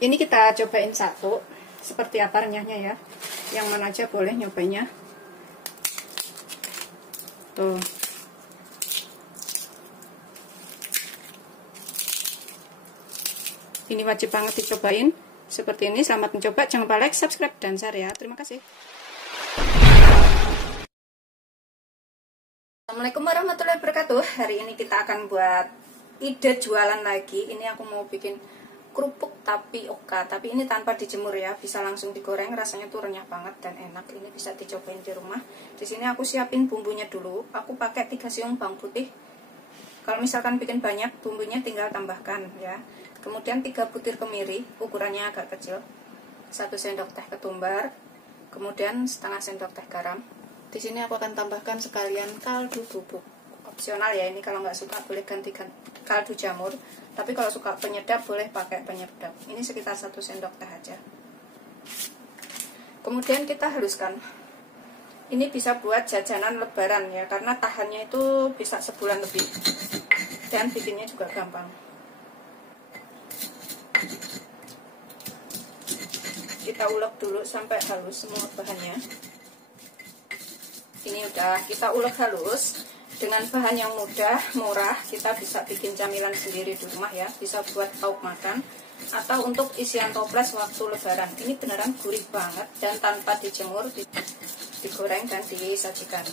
Ini kita cobain satu, seperti apa renyahnya ya. Yang mana aja boleh nyobainnya. Tuh. Ini wajib banget dicobain. Seperti ini, selamat mencoba. Jangan lupa like, subscribe, dan share ya. Terima kasih. Assalamualaikum warahmatullahi wabarakatuh. Hari ini kita akan buat ide jualan lagi. Ini aku mau bikin kerupuk tapioka, tapi ini tanpa dijemur ya, bisa langsung digoreng. Rasanya tuh renyah banget dan enak. Ini bisa dicobain di rumah. Di sini aku siapin bumbunya dulu. Aku pakai 3 siung bawang putih. Kalau misalkan bikin banyak, bumbunya tinggal tambahkan ya. Kemudian 3 butir kemiri, ukurannya agak kecil. 1 sendok teh ketumbar. Kemudian setengah sendok teh garam. Di sini aku akan tambahkan sekalian kaldu bubuk. Opsional ya, ini kalau nggak suka boleh gantikan kaldu jamur. Tapi kalau suka penyedap boleh pakai penyedap. Ini sekitar 1 sendok teh aja. Kemudian kita haluskan. Ini bisa buat jajanan lebaran ya, karena tahannya itu bisa sebulan lebih. Dan bikinnya juga gampang. Kita ulek dulu sampai halus semua bahannya. Ini udah kita ulek halus. Dengan bahan yang mudah, murah, kita bisa bikin camilan sendiri di rumah ya. Bisa buat lauk makan atau untuk isian toples waktu lebaran. Ini beneran gurih banget dan tanpa dijemur, digoreng dan disajikan.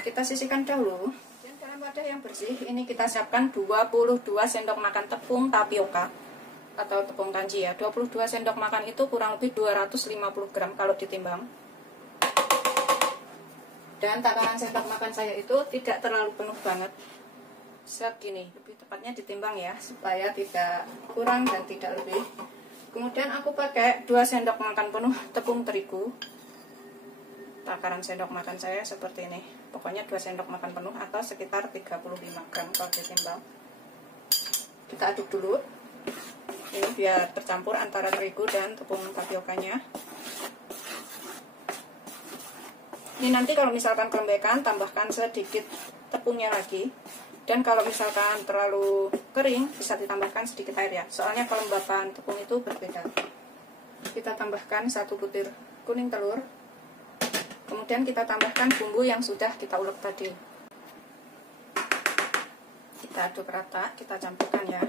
Kita sisihkan dahulu. Dan dalam wadah yang bersih, ini kita siapkan 22 sendok makan tepung tapioka atau tepung kanji ya. 22 sendok makan itu kurang lebih 250 gram kalau ditimbang. Dan takaran sendok makan saya itu tidak terlalu penuh banget, segini, lebih tepatnya ditimbang ya, supaya tidak kurang dan tidak lebih. Kemudian aku pakai 2 sendok makan penuh tepung terigu. Takaran sendok makan saya seperti ini, pokoknya 2 sendok makan penuh atau sekitar 35 gram kalau ditimbang. Kita aduk dulu, ini biar tercampur antara terigu dan tepung tapiokanya. Ini nanti kalau misalkan kelembekan, tambahkan sedikit tepungnya lagi. Dan kalau misalkan terlalu kering, bisa ditambahkan sedikit air ya. Soalnya kelembapan tepung itu berbeda. Kita tambahkan 1 butir kuning telur. Kemudian kita tambahkan bumbu yang sudah kita ulek tadi. Kita aduk rata, kita campurkan ya.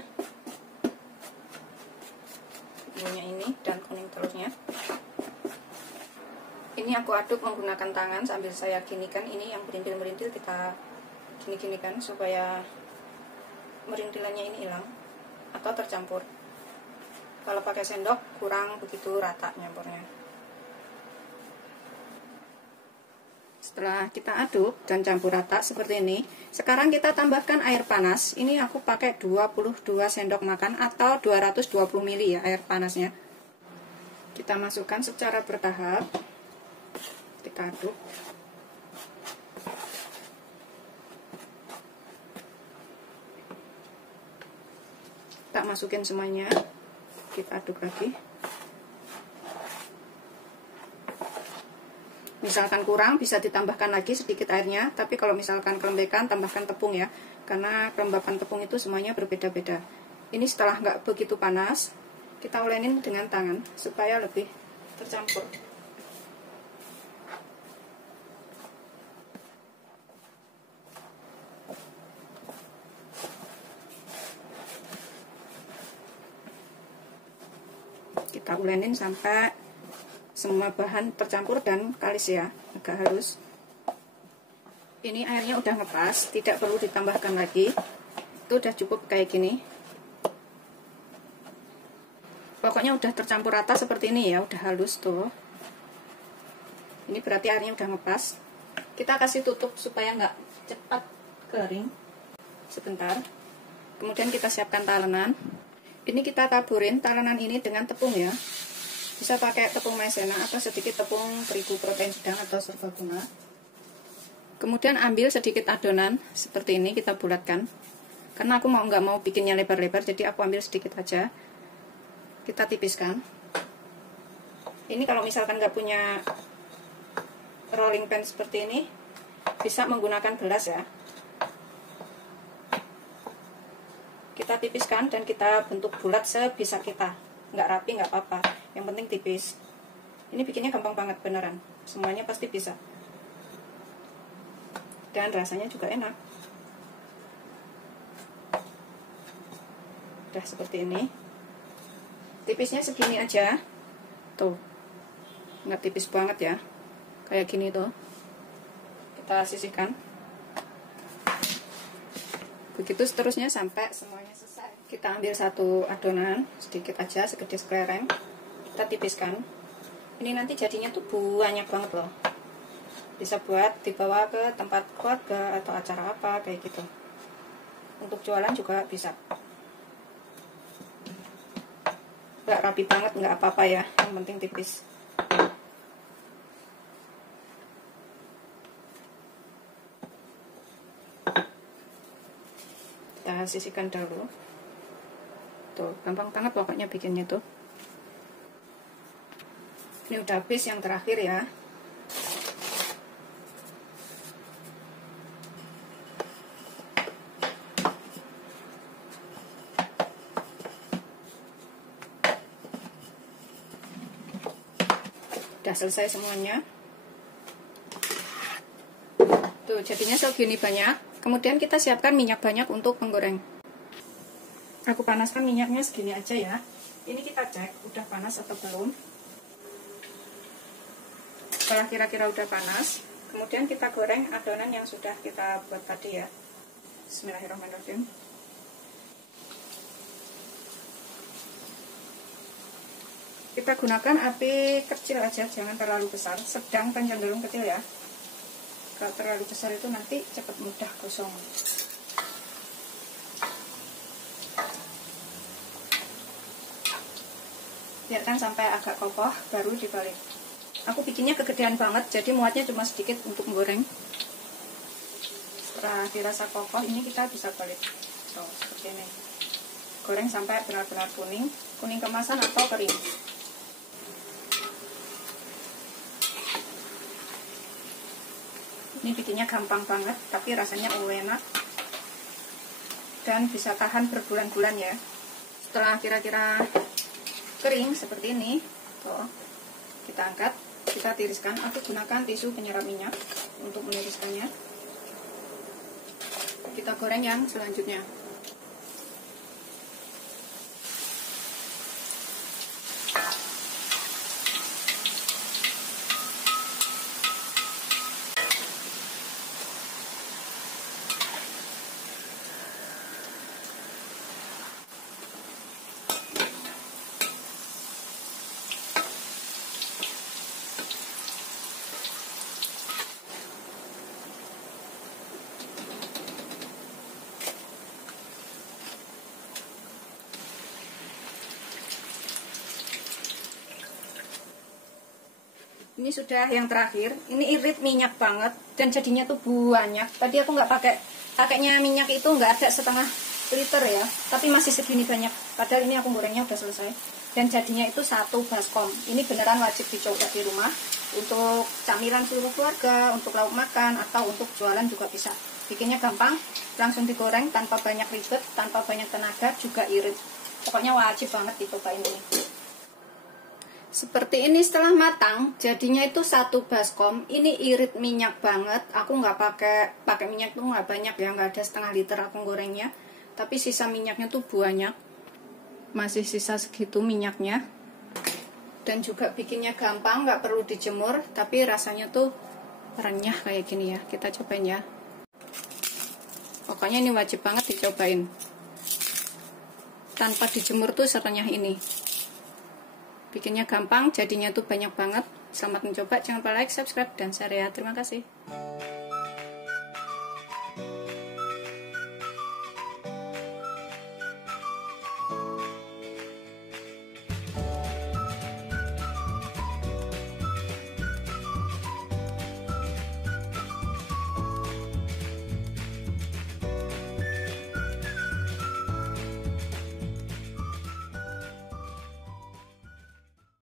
Bumbunya ini dan kuning telurnya. Ini aku aduk menggunakan tangan sambil saya ginikan. Ini yang merintil-merintil kita gini-ginikan supaya merintilannya ini hilang atau tercampur. Kalau pakai sendok kurang begitu rata nyampurnya. Setelah kita aduk dan campur rata seperti ini, sekarang kita tambahkan air panas. Ini aku pakai 22 sendok makan atau 220 ml ya air panasnya. Kita masukkan secara bertahap. Kita aduk. Kita masukin semuanya. Kita aduk lagi. Misalkan kurang bisa ditambahkan lagi sedikit airnya, tapi kalau misalkan kelembekan tambahkan tepung ya, karena kelembapan tepung itu semuanya berbeda-beda. Ini setelah nggak begitu panas, kita ulenin dengan tangan supaya lebih tercampur. Kita ulenin sampai semua bahan tercampur dan kalis ya, agak halus. Ini airnya udah ngepas, tidak perlu ditambahkan lagi. Itu udah cukup kayak gini. Pokoknya udah tercampur rata seperti ini ya, udah halus tuh. Ini berarti airnya udah ngepas. Kita kasih tutup supaya nggak cepat kering. Sebentar. Kemudian kita siapkan talenan. Ini kita taburin talenan ini dengan tepung ya. Bisa pakai tepung maizena atau sedikit tepung terigu protein sedang atau serbaguna. Kemudian ambil sedikit adonan seperti ini, kita bulatkan. Karena aku nggak mau bikinnya lebar-lebar, jadi aku ambil sedikit aja. Kita tipiskan. Ini kalau misalkan nggak punya rolling pin seperti ini, bisa menggunakan gelas ya. Kita tipiskan dan kita bentuk bulat sebisa kita. nggak rapi nggak apa-apa, yang penting tipis. Ini bikinnya gampang banget beneran, semuanya pasti bisa, dan rasanya juga enak. Udah seperti ini, tipisnya segini aja tuh, nggak tipis banget ya, kayak gini tuh. Kita sisihkan begitu seterusnya sampai semuanya selesai. Kita ambil satu adonan sedikit aja, segede kelereng, kita tipiskan. Ini nanti jadinya tuh banyak banget loh, bisa buat dibawa ke tempat keluarga atau acara apa kayak gitu. Untuk jualan juga bisa. Nggak rapi banget nggak apa-apa ya, yang penting tipis. Kita sisihkan dulu. Tuh, gampang banget pokoknya bikinnya tuh. Ini udah habis yang terakhir ya. Udah selesai semuanya. Tuh, jadinya segini banyak. Kemudian kita siapkan minyak banyak untuk menggoreng. Aku panaskan minyaknya segini aja ya. Ini kita cek udah panas atau belum. Setelah kira-kira udah panas, kemudian kita goreng adonan yang sudah kita buat tadi ya. Bismillahirrahmanirrahim. Kita gunakan api kecil aja, jangan terlalu besar, sedang dan cenderung kecil ya. Kalau terlalu besar itu nanti cepat mudah gosong. Biarkan sampai agak kokoh, baru dibalik. Aku bikinnya kegedean banget, jadi muatnya cuma sedikit untuk menggoreng. Setelah dirasa kokoh, ini kita bisa balik. Tuh, seperti ini. Goreng sampai benar-benar kuning, kuning kemasan atau kering. Ini bikinnya gampang banget, tapi rasanya enak dan bisa tahan berbulan-bulan ya. Setelah kira-kira kering seperti ini, tuh, kita angkat, kita tiriskan. Aku gunakan tisu penyerap minyak untuk meniriskannya. Kita goreng yang selanjutnya. Ini sudah yang terakhir. Ini irit minyak banget dan jadinya tuh banyak. Tadi aku nggak pakainya minyak itu nggak ada setengah liter ya, tapi masih segini banyak. Padahal ini aku gorengnya udah selesai. Dan jadinya itu 1 baskom. Ini beneran wajib dicoba di rumah untuk camilan seluruh keluarga, untuk lauk makan atau untuk jualan juga bisa. Bikinnya gampang, langsung digoreng tanpa banyak ribet, tanpa banyak tenaga, juga irit. Pokoknya wajib banget dicobain ini. Seperti ini setelah matang, jadinya itu 1 baskom. Ini irit minyak banget. Aku nggak pakai minyak tuh nggak banyak ya, nggak ada setengah liter aku gorengnya. Tapi sisa minyaknya tuh banyak, masih sisa segitu minyaknya. Dan juga bikinnya gampang, nggak perlu dijemur. Tapi rasanya tuh renyah kayak gini ya. Kita cobain ya. Pokoknya ini wajib banget dicobain. Tanpa dijemur tuh serenyah ini. Bikinnya gampang, jadinya tuh banyak banget. Selamat mencoba, jangan lupa like, subscribe, dan share ya. Terima kasih.